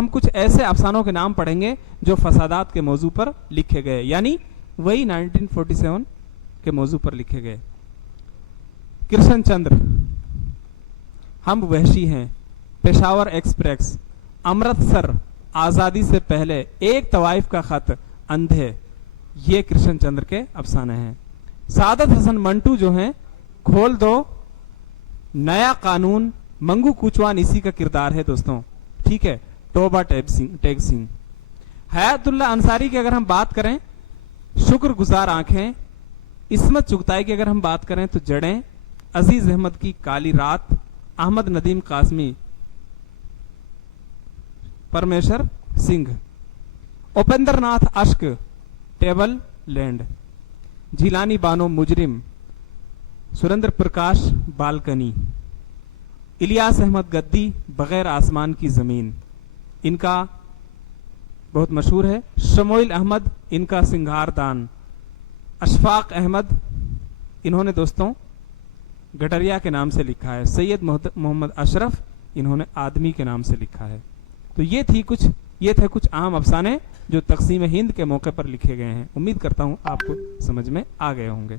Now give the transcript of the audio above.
ہم کچھ ایسے افسانوں کے نام پڑھیں گے جو فسادات کے موضوع پر لکھے گئے، یعنی وہی 1947 کے موضوع پر لکھے گئے۔ کرشن چندر، ہم وحشی ہیں، پشاور ایکسپریس، امرتسر، آزادی سے پہلے، ایک طوائف کا خط، اندھے، یہ کرشن چندر کے افسانے ہیں۔ سعادت حسن منٹو جو ہیں، کھول دو، نیا قانون، منگو کوچوان اسی کا کردار ہے دوستوں، ٹھیک ہے، توبہ ٹیگ سنگھ۔ حیات اللہ انصاری کی اگر ہم بات کریں، شکر گزار آنکھیں، عصمت چغتائی کی اگر ہم بات کریں تو جڑیں، عزیز احمد کی کالی رات، احمد ندیم قاسمی، پرمیشر سنگھ، اپیندر ناتھ اشک، ٹیبل لینڈ، جیلانی بانو مجرم، سریندر پرکاش بالکنی، الیاس احمد گدی بغیر آسمان کی زمین، ان کا بہت مشہور ہے، شموئل احمد، ان کا سنگھار دان، اشفاق احمد، انہوں نے دوستوں گٹریا کے نام سے لکھا ہے، سید محمد اشرف، انہوں نے آدمی کے نام سے لکھا ہے۔ تو یہ تھے کچھ عام افسانے جو تقسیم ہند کے موقع پر لکھے گئے ہیں۔ امید کرتا ہوں آپ کو سمجھ میں آ گئے ہوں گے۔